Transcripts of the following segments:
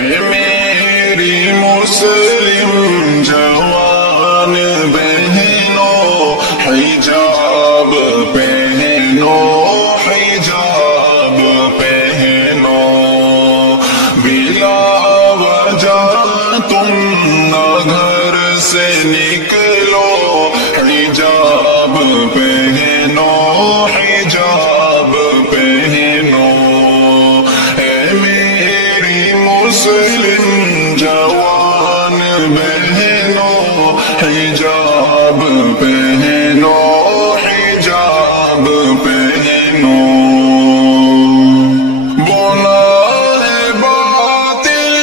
میری مسلم جوان بہنوں حجاب پہنو حجاب پہنو بلا وجہ تم نہ گھر سے نکلو حجاب پہنو حجاب پہنو مسلم جوان بہنوں حجاب پہنو حجاب پہنو بولا ہے باطل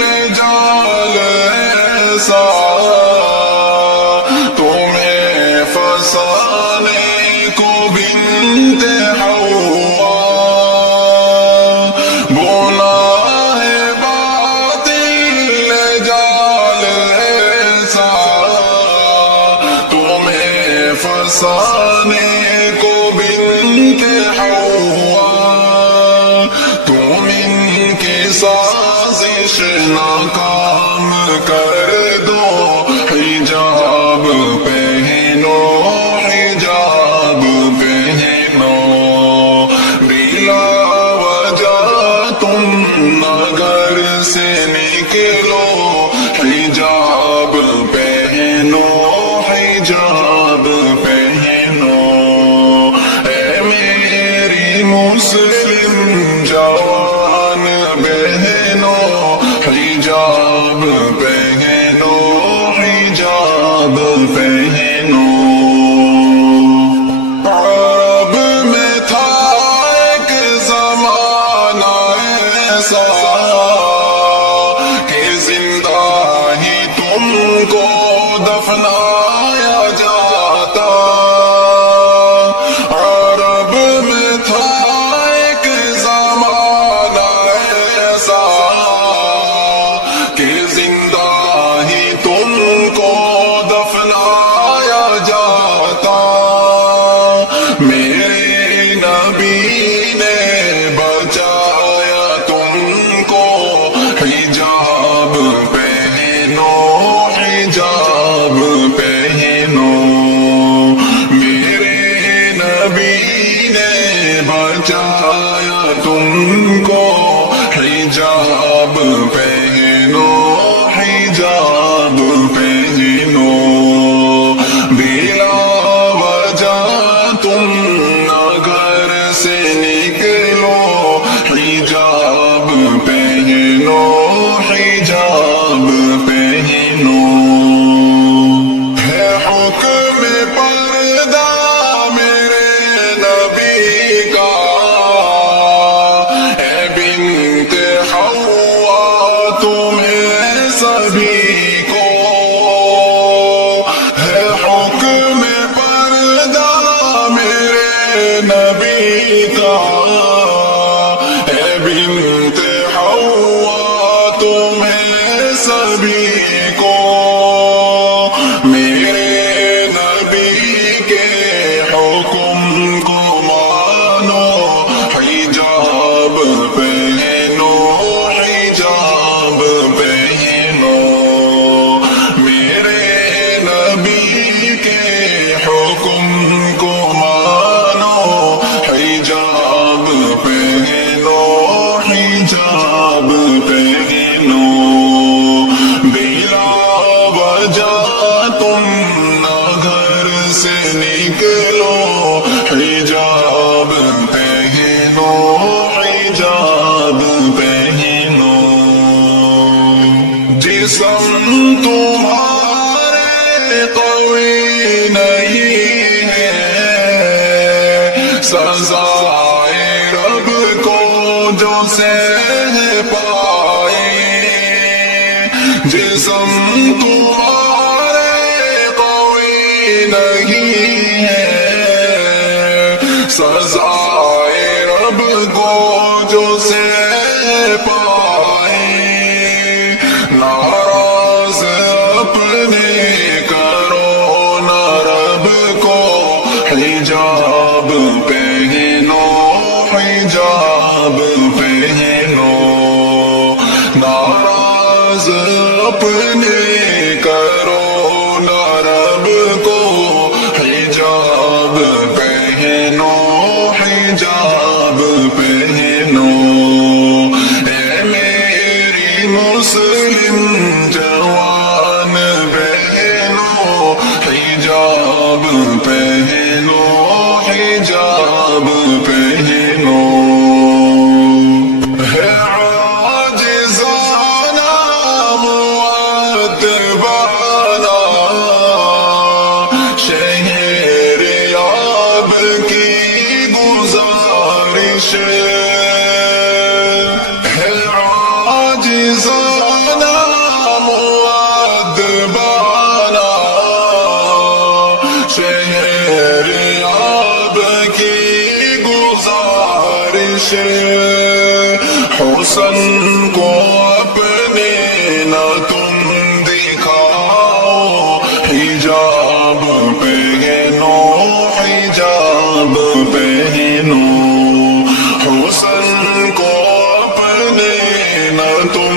نے جال ایسا تمہیں فسانے کو بنت حوا بولا فسانے کو بنت حوا تم ان کی سازش ناکام کر دو حجاب پہنو حجاب پہنو بلا وجہ تم نہ گھر سے نکلو حجاب پہنو حجاب پہنو اے میری مسلم جوان بہنوں حجاب پہنو حجاب پہنو عرب میں تھا ایک زمانہ ایسا کہ زندہ ہی تم کو دفنایا جاتا عرب میں تھا ایک زمانہ ایسا کہ زندہ ہی تم کو دفنایا جاتا میرے نبی نے بچایا تم کو حجاب پہنو حجاب پہنو میرے نبی نے بچایا تم کو حجاب پہنو حجاب پہنو بلا وجہ تم نہ گھر سے نکلو حجاب پہنو حجاب پہنو ہے حکم پردہ میرے نبی کا اے بنت حوا تمہیں سبھی کو ہے حکم پردہ میرے نبی کا اے بنت حوا تمہیں سبھی کو میرے نبی کے حکم کو مانو حجاب پہنو حجاب پہنو میرے نبی کے حکم کو مانو حجاب پہنو حجاب پہنو بلا وجہ تم نہ گھر سے نکلو حجاب پہنو حجاب پہنو جسم تمہارے قوی نہیں ہے سزائے رب کو جو سہ پائے جسم تمہارے قوی نہیں ہے سزائے رب کو جو سہ پائے ناراض اپنے کرو نہ رب کو حجاب پہنو حجاب پہنو ناراض اپنے کرو نہ رب کو، حجاب پہنو حجاب پہنو، اے میری مسلم جوان بہنو، حجاب پہنو حجاب پہنو۔ ہے عاجزانہ مؤدبانہ شہر یاب کی گزارش، ہے عاجزانہ مؤدبانہ شہر یاب کی گزارش، حسن کو اپنے نہ تم دکھاؤ، حجاب پہنو حجاب پہنو، حسن کو اپنے نہ تم